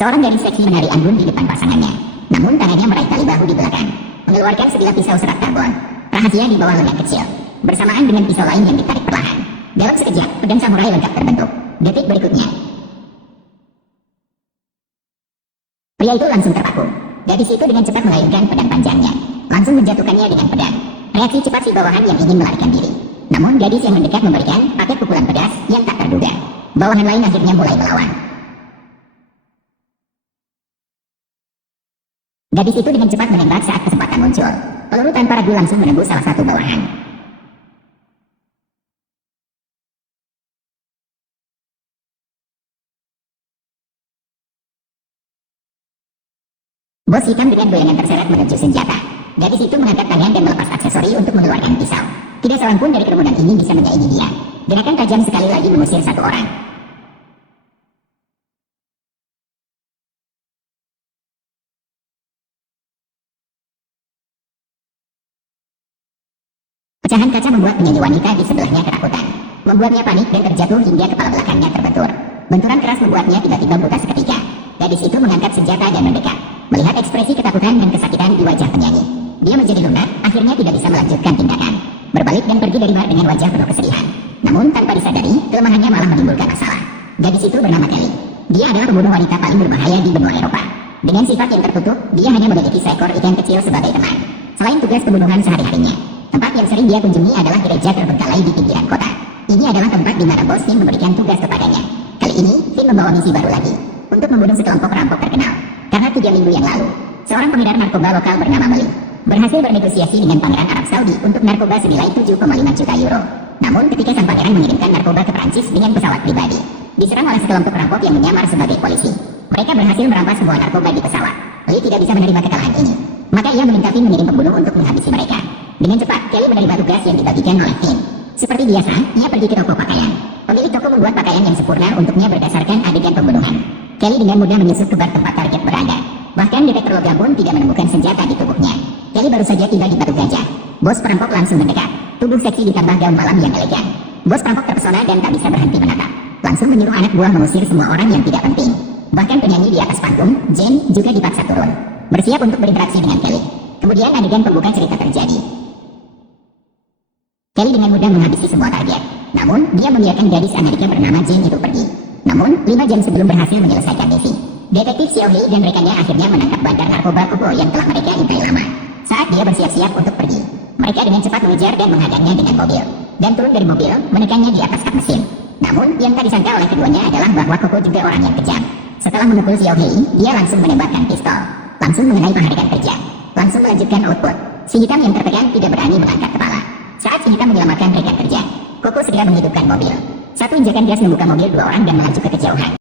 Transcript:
Seorang gadis seksi menari anggun di depan pasangannya. Namun tangannya meraih tali bahu di belakang, mengeluarkan sebilah pisau serat karbon. Rahasia di bawah lengan kecil, bersamaan dengan pisau lain yang ditarik perlahan. Dalam sekejap, pedang samurai lengkap terbentuk. Detik berikutnya, pria itu langsung terpaku. Gadis itu dengan cepat melahirkan pedang panjangnya, langsung menjatuhkannya dengan pedang. Reaksi cepat si bawahan yang ingin melarikan diri. Namun gadis yang mendekat memberikan paket pukulan pedas yang tak terduga. Bawahan lain akhirnya mulai melawan. Gadis itu dengan cepat menembak saat kesempatan muncul. Peluru tanpa ragu langsung menembus salah satu bawahan. Bos hitam dengan goyangan terseret menuju senjata. Gadis itu mengangkat tangan dan melepas aksesori untuk mengeluarkan pisau. Tidak seorang pun dari kerumunan ini bisa menyaingi dia. Gerakan tajam sekali lagi mengusir satu orang. Pecahan kaca membuat penyanyi wanita di sebelahnya ketakutan, membuatnya panik dan terjatuh hingga kepala belakangnya terbentur. Benturan keras membuatnya tiba-tiba buta seketika. Gadis itu mengangkat senjata dan mendekat. Melihat ekspresi ketakutan dan kesakitan di wajah penyanyi, dia menjadi lunak, akhirnya tidak bisa melanjutkan tindakan. Berbalik dan pergi dari bar dengan wajah penuh kesedihan. Namun tanpa disadari, kelemahannya malah menimbulkan masalah. Gadis itu bernama Kelly. Dia adalah pembunuh wanita paling berbahaya di benua Eropa. Dengan sifat yang tertutup, dia hanya memiliki seekor ikan kecil sebagai teman. Selain tugas pembunuhan sehari-harinya, tempat yang sering dia kunjungi adalah gereja terbengkalai di pinggiran kota. Ini adalah tempat di mana bos Finn memberikan tugas kepadanya. Kali ini, Finn membawa misi baru lagi, untuk membunuh sekelompok perampok terkenal. Karena 3 minggu yang lalu, seorang pengedar narkoba lokal bernama Meli berhasil bernegosiasi dengan Pangeran Arab Saudi untuk narkoba senilai 7,5 juta euro. Namun ketika sang pangeran mengirimkan narkoba ke Prancis dengan pesawat pribadi, diserang oleh sekelompok perampok yang menyamar sebagai polisi. Mereka berhasil merampas semua narkoba di pesawat. Meli tidak bisa menerima kekalahan ini. Maka ia meminta Finn mengirim pembunuh untuk menghabisi mereka. Dengan cepat, Kelly menerima tugas yang dibagikan oleh Finn. Seperti biasa, ia pergi ke toko pakaian. Pemilik toko membuat pakaian yang sempurna untuknya berdasarkan adegan pembunuhan. Kelly dengan mudah menyusup ke bar tempat target berada. Bahkan detektor logam pun tidak menemukan senjata di tubuhnya. Kelly baru saja tiba di Batu Gajah. Bos perampok langsung mendekat. Tubuh seksi ditambah gaun malam yang elegan. Bos perampok terpesona dan tak bisa berhenti menatap. Langsung menyuruh anak buah mengusir semua orang yang tidak penting. Bahkan penyanyi di atas panggung, Jane, juga dipaksa turun, bersiap untuk berinteraksi dengan Kelly. Kemudian adegan pembuka cerita terjadi. Kelly dengan mudah menghabisi semua target. Namun, dia membiarkan gadis Amerika bernama Jane itu pergi. Namun, 5 jam sebelum berhasil menyelesaikan misi, detektif Xiao Hei dan rekannya akhirnya menangkap bandar narkoba Kubo yang telah mereka intai lama. Saat dia bersiap-siap untuk pergi, mereka dengan cepat mengejar dan menghadangnya dengan mobil, dan turun dari mobil, menekannya di atas kap mesin. Namun, yang tak disangka oleh keduanya adalah bahwa Koko juga orang yang kejam. Setelah memukul Xiao Hei, dia langsung menembakkan pistol, langsung mengenai penghargaan kerja, langsung melanjutkan output. Si hitam yang tertekan tidak berani mengangkat kepala. Saat si hitam menyelamatkan rekan kerja, Koko segera menghidupkan mobil. Satu injakan gas membuka mobil 2 orang dan melaju ke kejauhan.